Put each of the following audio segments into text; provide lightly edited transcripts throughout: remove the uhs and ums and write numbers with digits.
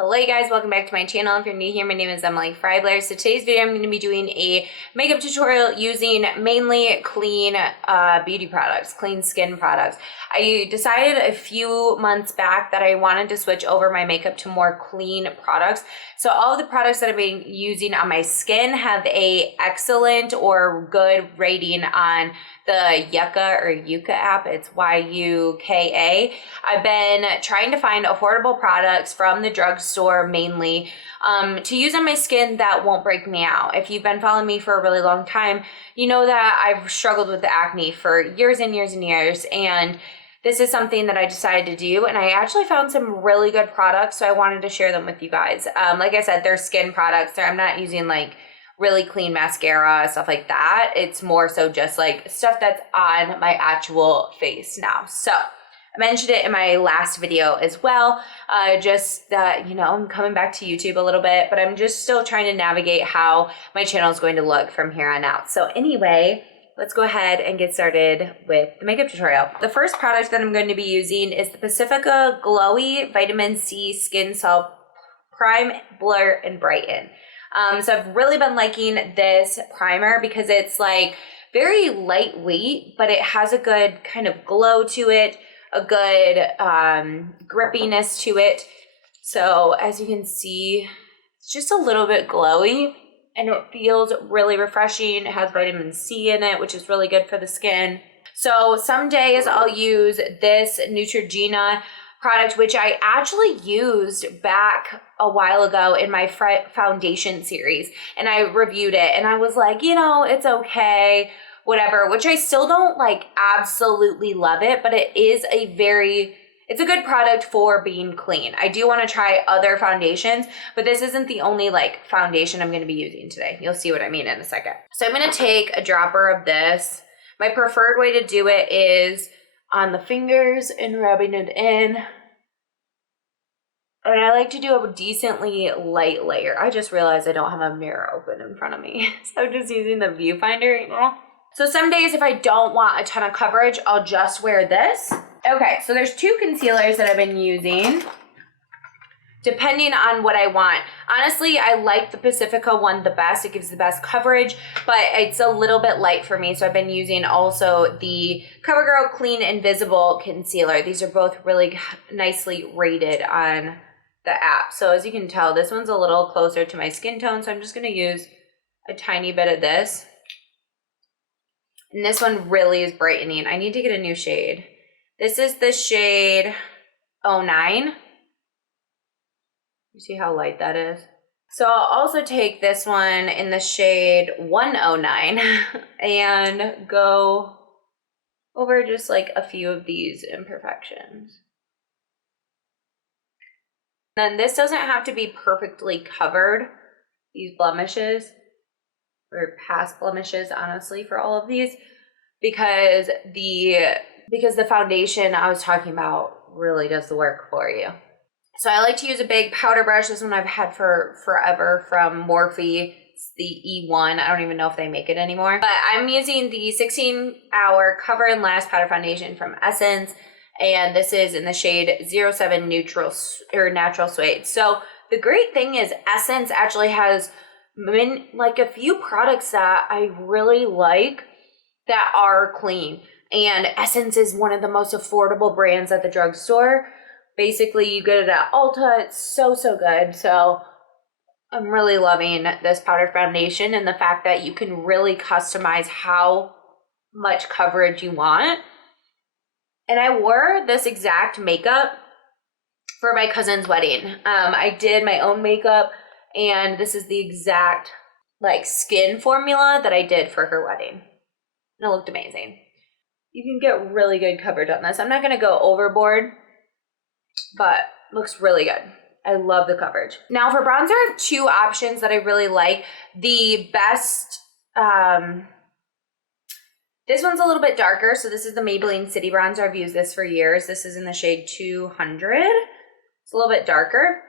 Hello you guys, welcome back to my channel. If you're new here, my name is Freybler. So today's video I'm going to be doing a makeup tutorial using mainly clean beauty products, clean skin products. I decided a few months back that I wanted to switch over my makeup to more clean products. So all of the products that I've been using on my skin have a excellent or good rating on the Yuka app. It's Yuka. I've been trying to find affordable products from the drugstore mainly to use on my skin that won't break me out. If you've been following me for a really long time, you know that I've struggled with the acne for years and years and years, and this is something that I decided to do, and I actually found some really good products, so I wanted to share them with you guys. Like I said, they're skin products. I'm not using like really clean mascara, stuff like that. It's more so just like stuff that's on my actual face now. So I mentioned it in my last video as well, just that, you know, I'm coming back to YouTube a little bit, but I'm just still trying to navigate how my channel is going to look from here on out. So anyway, let's go ahead and get started with the makeup tutorial. The first product that I'm going to be using is the Pacifica Glowy Vitamin C Skin Cell Prime, Blur, and Brighten. So I've really been liking this primer because it's like very lightweight, but it has a good kind of glow to it, a good grippiness to it. So as you can see, it's just a little bit glowy and it feels really refreshing. It has vitamin C in it, which is really good for the skin. So some days I'll use this Neutrogena product, which I actually used back a while ago in my foundation series, and I reviewed it and I was like, you know, it's okay, whatever, which I still don't like absolutely love it, but it is it's a good product for being clean. I do want to try other foundations, but this isn't the only like foundation I'm going to be using today. You'll see what I mean in a second. So I'm going to take a dropper of this. My preferred way to do it is on the fingers and rubbing it in. And I like to do a decently light layer. I just realized I don't have a mirror open in front of me. So I'm just using the viewfinder right now. So some days if I don't want a ton of coverage, I'll just wear this. Okay, so there's two concealers that I've been using depending on what I want. Honestly, I like the Pacifica one the best. It gives the best coverage, but it's a little bit light for me. So I've been using also the CoverGirl Clean Invisible Concealer. These are both really nicely rated on the app. So as you can tell, this one's a little closer to my skin tone. So I'm just gonna use a tiny bit of this. And this one really is brightening. I need to get a new shade. This is the shade 09. You see how light that is? So I'll also take this one in the shade 109 and go over just like a few of these imperfections. Then this doesn't have to be perfectly covered, these blemishes, or past blemishes, honestly, for all of these, because the foundation I was talking about really does the work for you. So I like to use a big powder brush. This one I've had for forever from Morphe. It's the E1. I don't even know if they make it anymore. But I'm using the 16-hour Cover and Last Powder Foundation from Essence. And this is in the shade 07 Natural Suede. So the great thing is Essence actually has like a few products that I really like that are clean. And Essence is one of the most affordable brands at the drugstore. Basically, you get it at Ulta. It's so good. So I'm really loving this powder foundation and the fact that you can really customize how much coverage you want. And I wore this exact makeup for my cousin's wedding. I did my own makeup, and this is the exact like skin formula that I did for her wedding. And it looked amazing. You can get really good coverage on this. I'm not gonna go overboard, but looks really good. I love the coverage. Now for bronzer, I have two options that I really like. The best, this one's a little bit darker. So this is the Maybelline City Bronzer. I've used this for years. This is in the shade 200. It's a little bit darker.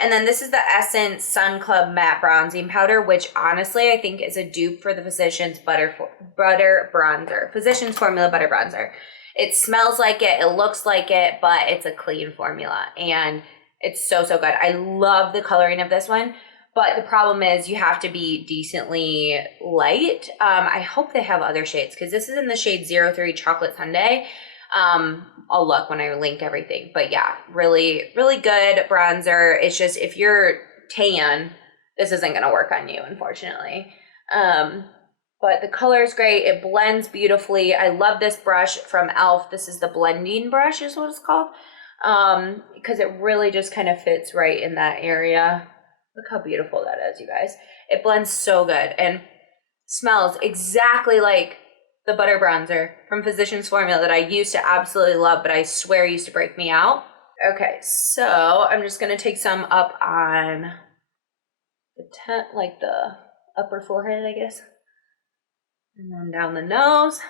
And then this is the Essence Sun Club Matte Bronzing Powder, which honestly I think is a dupe for the Physicians Butter Bronzer. Physicians Formula Butter Bronzer. It smells like it, it looks like it, but it's a clean formula. And It's so, so good. I love the coloring of this one, but the problem is you have to be decently light. I hope they have other shades because this is in the shade 03 Chocolate Sundae. I'll look when I link everything, but yeah, really, really good bronzer. It's just, if you're tan, this isn't going to work on you, unfortunately. But the color is great. It blends beautifully. I love this brush from e.l.f. This is the blending brush is what it's called. Because it really just kind of fits right in that area. Look how beautiful that is, you guys. It blends so good and smells exactly like the butter bronzer from Physicians Formula that I used to absolutely love, but I swear used to break me out. Okay, so I'm just gonna take some up on the like the upper forehead, I guess. And then down the nose.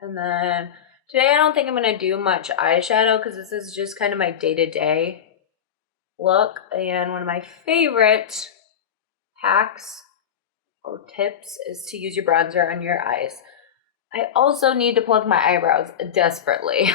And then today I don't think I'm gonna do much eyeshadow because this is just kind of my day-to-day look. And one of my favorite hacks or tips is to use your bronzer on your eyes. I also need to plug my eyebrows desperately.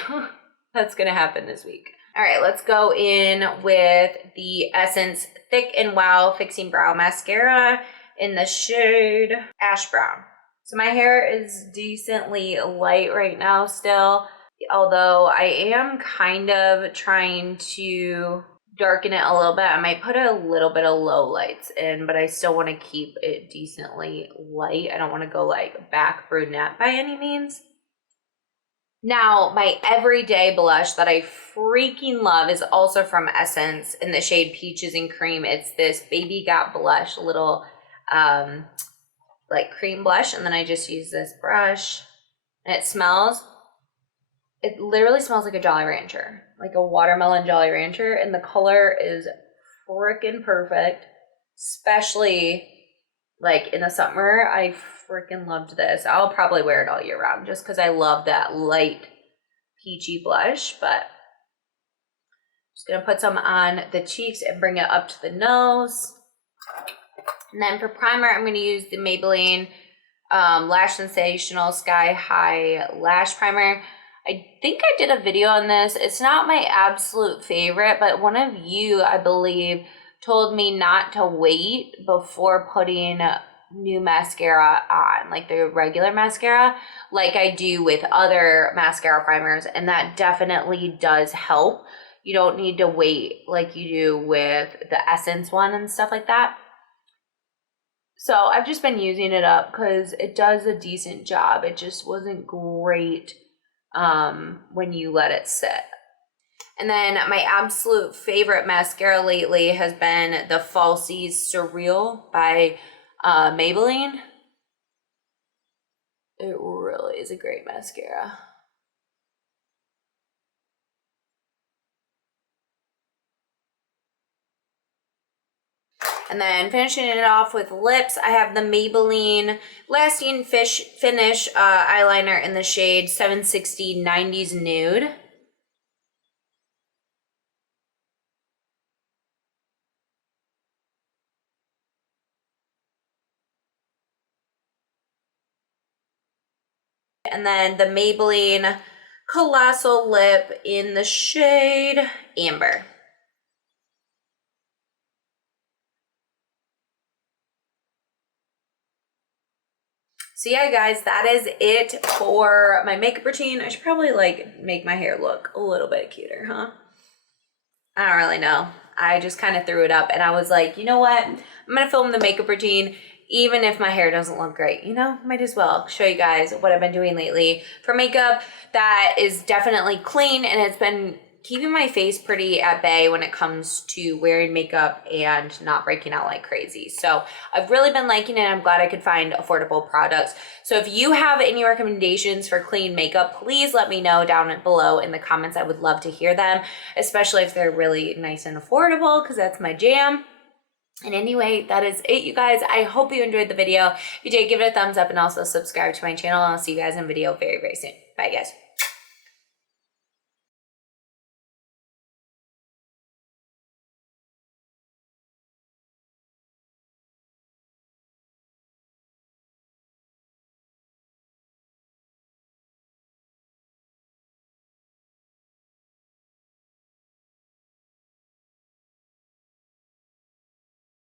That's gonna happen this week. All right, let's go in with the Essence Thick and Wow Fixing Brow Mascara in the shade Ash Brown. So my hair is decently light right now still, although I am kind of trying to darken it a little bit. I might put a little bit of low lights in, but I still want to keep it decently light. I don't want to go like back brunette by any means. Now, my everyday blush that I freaking love is also from Essence in the shade Peaches and Cream. It's this Baby Got Blush little like cream blush, and then I just use this brush, and it literally smells like a Jolly Rancher, like a watermelon Jolly Rancher, and the color is freaking perfect, especially like in the summer. I freaking loved this. I'll probably wear it all year round just because I love that light peachy blush. But I'm just gonna put some on the cheeks and bring it up to the nose. And then for primer, I'm gonna use the Maybelline Lash Sensational Sky High Lash Primer. I think I did a video on this. It's not my absolute favorite, but one of you, I believe, told me not to wait before putting new mascara on, like the regular mascara, like I do with other mascara primers, and that definitely does help. You don't need to wait like you do with the Essence one and stuff like that. So I've just been using it up because it does a decent job. It just wasn't great when you let it sit. And then my absolute favorite mascara lately has been the Falsies Surreal by Maybelline. It really is a great mascara. And then finishing it off with lips, I have the Maybelline Lasting Finish eyeliner in the shade 760 90s Nude. And then the Maybelline Colossal Lip in the shade Amber. So yeah, guys, that is it for my makeup routine. I should probably like make my hair look a little bit cuter, huh? I don't really know. I just kind of threw it up and I was like, you know what? I'm gonna film the makeup routine even if my hair doesn't look great, you know, might as well show you guys what I've been doing lately for makeup that is definitely clean, and it's been keeping my face pretty at bay when it comes to wearing makeup and not breaking out like crazy. So I've really been liking it. I'm glad I could find affordable products. So if you have any recommendations for clean makeup, please let me know down below in the comments. I would love to hear them, especially if they're really nice and affordable, because that's my jam. And anyway, that is it, you guys. I hope you enjoyed the video. If you did, give it a thumbs up and also subscribe to my channel. I'll see you guys in a video very, very soon. Bye, guys.